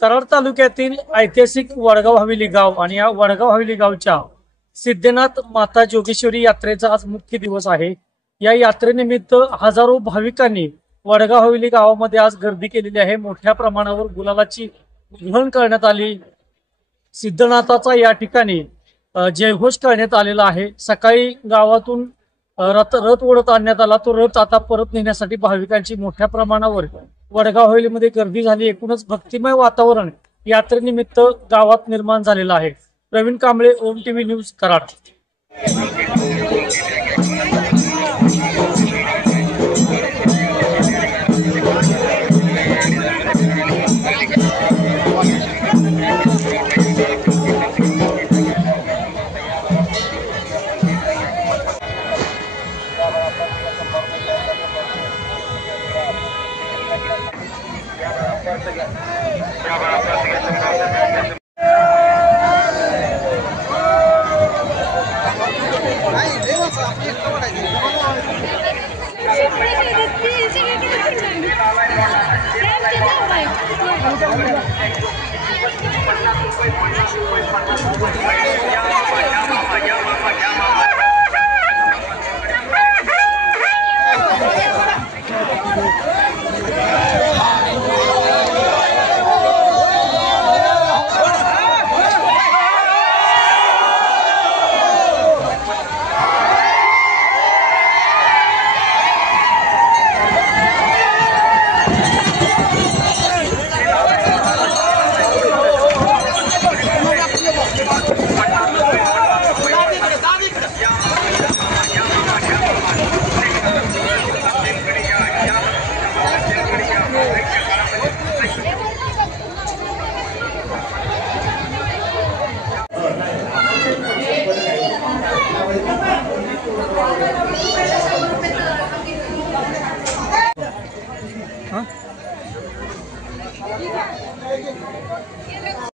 कराड तालुक्यातील ऐतिहासिक वडगाव हवेली गाव आणि या वडगाव हवेली गावच्या सिद्धनाथ माता जोगेश्वरी यात्रेचा आज मुख्य दिवस आहे। या यात्रेनिमित्त हजारो भाविकांनी वडगाव हवेली गावामध्ये आज गर्दी केलेली आहे। मोठ्या प्रमाणावर गुलालाची उधळण करण्यात आली। सिद्धनाथाचा या ठिकाणी जयघोष करण्यात आलेला आहे। सकाळी गावातून रथ ओढत आणण्यात आला। तो रथ आता परत नेण्यासाठी भाविकांची मोठ्या प्रमाणावर वडगाव हवेलीमध्ये गर्दी झाली। एकूणच भक्तिमय वातावरण यात्रेनिमित्त गावात निर्माण झालेलं आहे। प्रवीण कांबळे, ओम टीव्ही न्यूज, कराड।